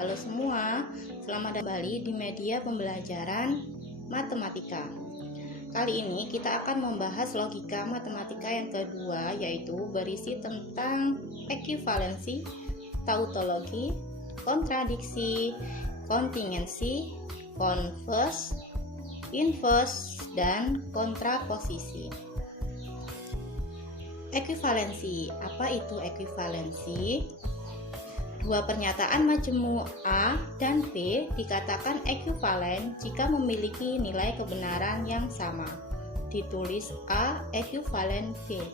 Halo semua, selamat kembali di media pembelajaran matematika. Kali ini kita akan membahas logika matematika yang kedua, yaitu berisi tentang ekuivalensi, tautologi, kontradiksi, kontingensi, converse, inverse, dan kontraposisi. Ekuivalensi. Apa itu ekuivalensi? Dua pernyataan majemuk A dan B dikatakan ekuivalen jika memiliki nilai kebenaran yang sama. Ditulis A ekuivalen B.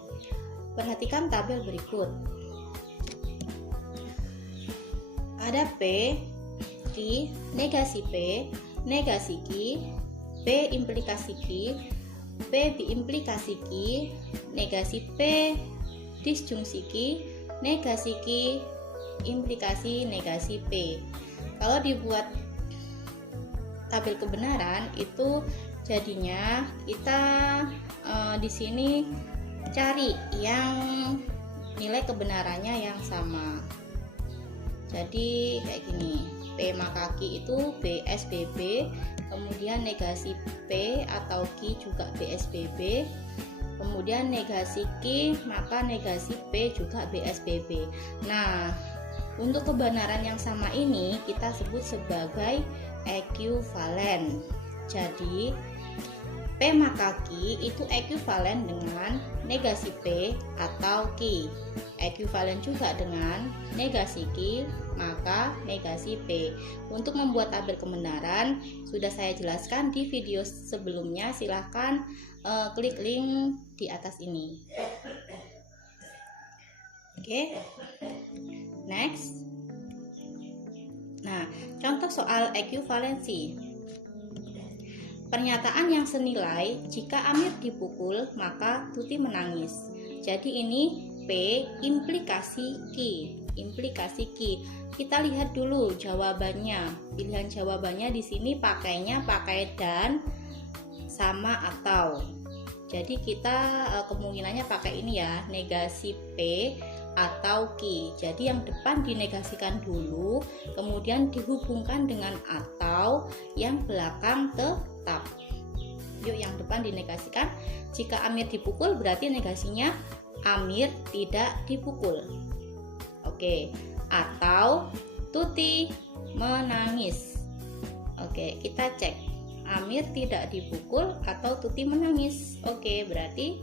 Perhatikan tabel berikut. Ada P, Q, negasi P, negasi Q, P implikasi Q, P diimplikasi Q, negasi P, disjungsi Q, negasi Q, implikasi negasi P. Kalau dibuat tabel kebenaran itu jadinya kita di sini cari yang nilai kebenarannya yang sama. Jadi kayak gini, P maka Q itu BSBB, kemudian negasi P atau Q juga BSBB, kemudian negasi Q maka negasi P juga BSBB. Nah, untuk kebenaran yang sama ini kita sebut sebagai ekuivalen. Jadi P maka Q itu ekuivalen dengan negasi P atau Q. Ekuivalen juga dengan negasi Q maka negasi P. Untuk membuat tabel kebenaran sudah saya jelaskan di video sebelumnya. Silahkan klik link di atas ini. Oke. Next. Nah, contoh soal ekuivalensi. Pernyataan yang senilai, jika Amir dipukul maka Tuti menangis. Jadi ini P implikasi Q. Implikasi Q. Kita lihat dulu jawabannya. Pilihan jawabannya di sini pakainya pakai dan sama atau. Jadi kita kemungkinannya pakai ini ya, negasi P atau Q. Jadi yang depan dinegasikan dulu, kemudian dihubungkan dengan atau, yang belakang tetap. Yuk, yang depan dinegasikan. Jika Amir dipukul berarti negasinya Amir tidak dipukul. Oke, atau Tuti menangis. Oke, kita cek. Amir tidak dipukul atau Tuti menangis. Oke, berarti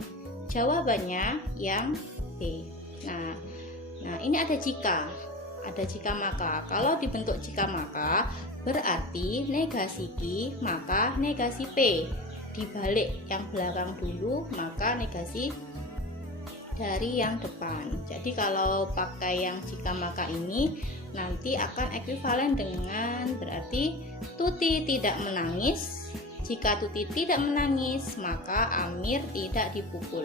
jawabannya yang B. Nah, ini ada jika maka. Kalau dibentuk jika maka berarti negasi Q maka negasi P. Dibalik yang belakang dulu maka negasi dari yang depan. Jadi kalau pakai yang jika maka ini nanti akan ekuivalen dengan berarti Tuti tidak menangis. Jika Tuti tidak menangis maka Amir tidak dipukul.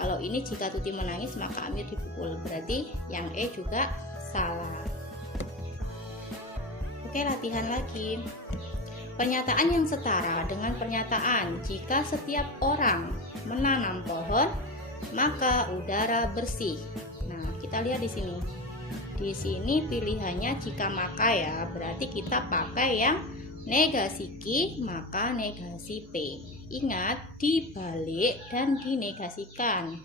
Kalau ini jika Tuti menangis maka Amir dipukul. Berarti yang E juga salah. Oke, latihan lagi. Pernyataan yang setara dengan pernyataan jika setiap orang menanam pohon maka udara bersih. Nah, kita lihat di sini. Di sini pilihannya jika maka ya. Berarti kita pakai yang negasi Q maka negasi P. Ingat, dibalik dan dinegasikan.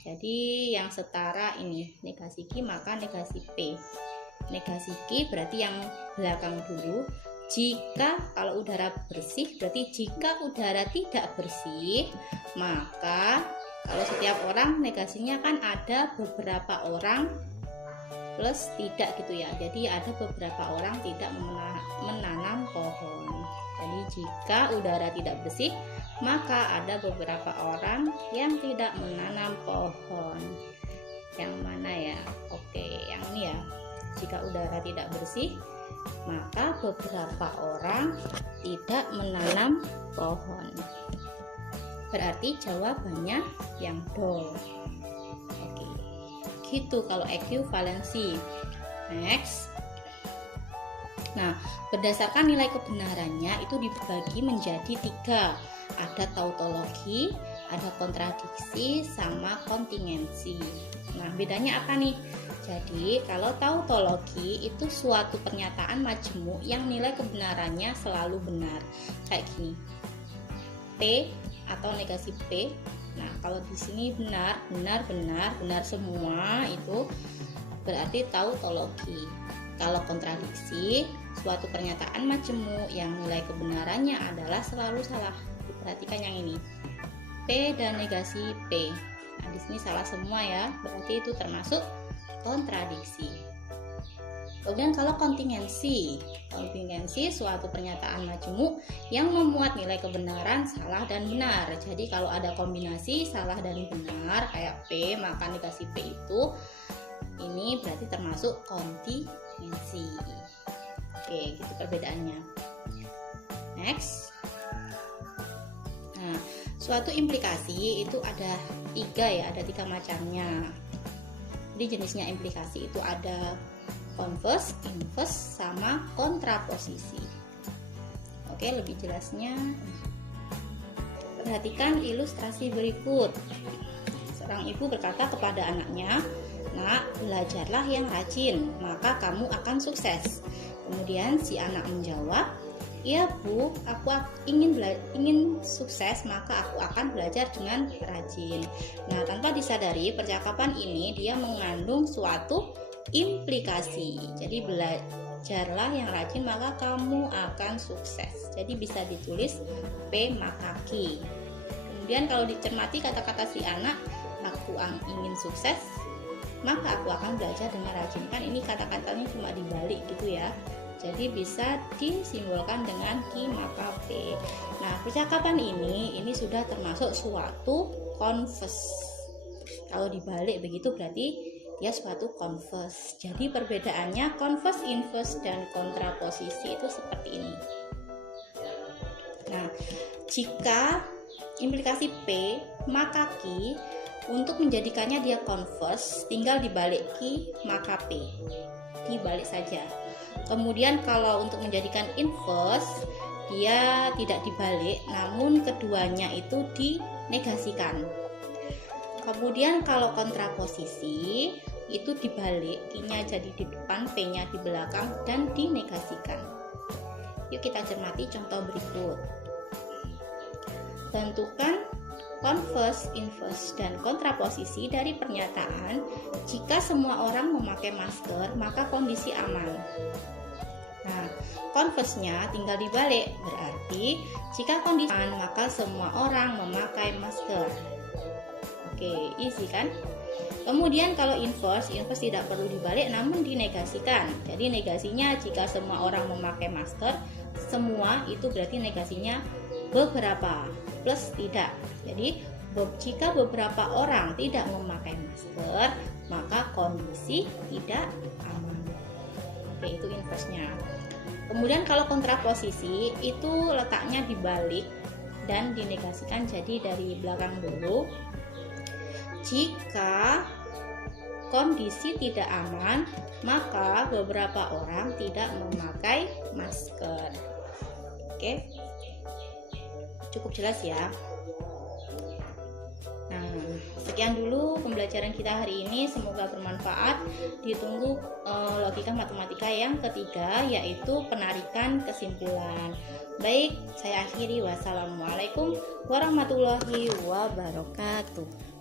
Jadi yang setara ini negasi Q maka negasi P. Negasi Q berarti yang belakang dulu. Jika kalau udara bersih berarti jika udara tidak bersih, maka kalau setiap orang negasinya kan ada beberapa orang plus tidak gitu ya. Jadi ada beberapa orang tidak menanam pohon. Jadi jika udara tidak bersih maka ada beberapa orang yang tidak menanam pohon. Yang mana ya? Oke, yang ini ya. Jika udara tidak bersih maka beberapa orang tidak menanam pohon. Berarti jawabannya yang do. Oke, gitu kalau ekuivalensi. Next. Nah, berdasarkan nilai kebenarannya itu dibagi menjadi 3. Ada tautologi, ada kontradiksi, sama kontingensi. Nah, bedanya apa nih? Jadi, kalau tautologi itu suatu pernyataan majemuk yang nilai kebenarannya selalu benar. Kayak gini. P atau negasi P. Nah, kalau di sini benar semua itu berarti tautologi. Kalau kontradiksi, suatu pernyataan majemuk yang nilai kebenarannya adalah selalu salah. Perhatikan yang ini. P dan negasi P. Nah, di sini salah semua ya. Berarti itu termasuk kontradiksi. Kemudian kalau kontingensi suatu pernyataan majemuk yang memuat nilai kebenaran salah dan benar. Jadi kalau ada kombinasi salah dan benar kayak P, maka negasi P itu ini berarti termasuk kontingensi. Oke, gitu perbedaannya. Next. Nah, suatu implikasi itu ada tiga macamnya. Jadi jenisnya implikasi itu ada converse, inverse, sama kontraposisi. Oke, lebih jelasnya perhatikan ilustrasi berikut. Seorang ibu berkata kepada anaknya, "Nak, belajarlah yang rajin, maka kamu akan sukses." Kemudian si anak menjawab, "Iya Bu, aku ingin sukses, maka aku akan belajar dengan rajin." Nah, tanpa disadari percakapan ini dia mengandung suatu implikasi. Jadi belajarlah yang rajin maka kamu akan sukses. Jadi bisa ditulis P maka Q. Kemudian kalau dicermati kata-kata si anak, "Aku ingin sukses, maka aku akan belajar dengan rajin." Kan ini kata-katanya cuma dibalik gitu ya. Jadi bisa disimbolkan dengan Q maka P. Nah, percakapan ini sudah termasuk suatu converse. Kalau dibalik begitu berarti dia suatu converse. Jadi perbedaannya converse, inverse, dan kontraposisi itu seperti ini. Nah, jika implikasi P maka Q, untuk menjadikannya dia converse tinggal dibalik Q maka P. Dibalik saja. Kemudian kalau untuk menjadikan inverse dia tidak dibalik, namun keduanya itu dinegasikan. Kemudian kalau kontraposisi itu dibalik, Q-nya jadi di depan, P-nya di belakang dan dinegasikan. Yuk kita cermati contoh berikut. Tentukan converse, inverse, dan kontraposisi dari pernyataan jika semua orang memakai masker maka kondisi aman. Nah, converse-nya tinggal dibalik, berarti jika kondisi aman maka semua orang memakai masker. Oke, easy kan? Kemudian kalau inverse tidak perlu dibalik namun dinegasikan. Jadi negasinya jika semua orang memakai masker, semua itu berarti negasinya beberapa plus tidak. Jadi jika beberapa orang tidak memakai masker, maka kondisi tidak aman. Oke, itu inverse-nya. Kemudian kalau kontraposisi itu letaknya dibalik dan dinegasikan, jadi dari belakang dulu. Jika kondisi tidak aman, maka beberapa orang tidak memakai masker. Oke, cukup jelas ya. Nah, sekian dulu pembelajaran kita hari ini, semoga bermanfaat. Ditunggu logika matematika yang ketiga, yaitu penarikan kesimpulan. Baik, saya akhiri. Wassalamualaikum warahmatullahi wabarakatuh.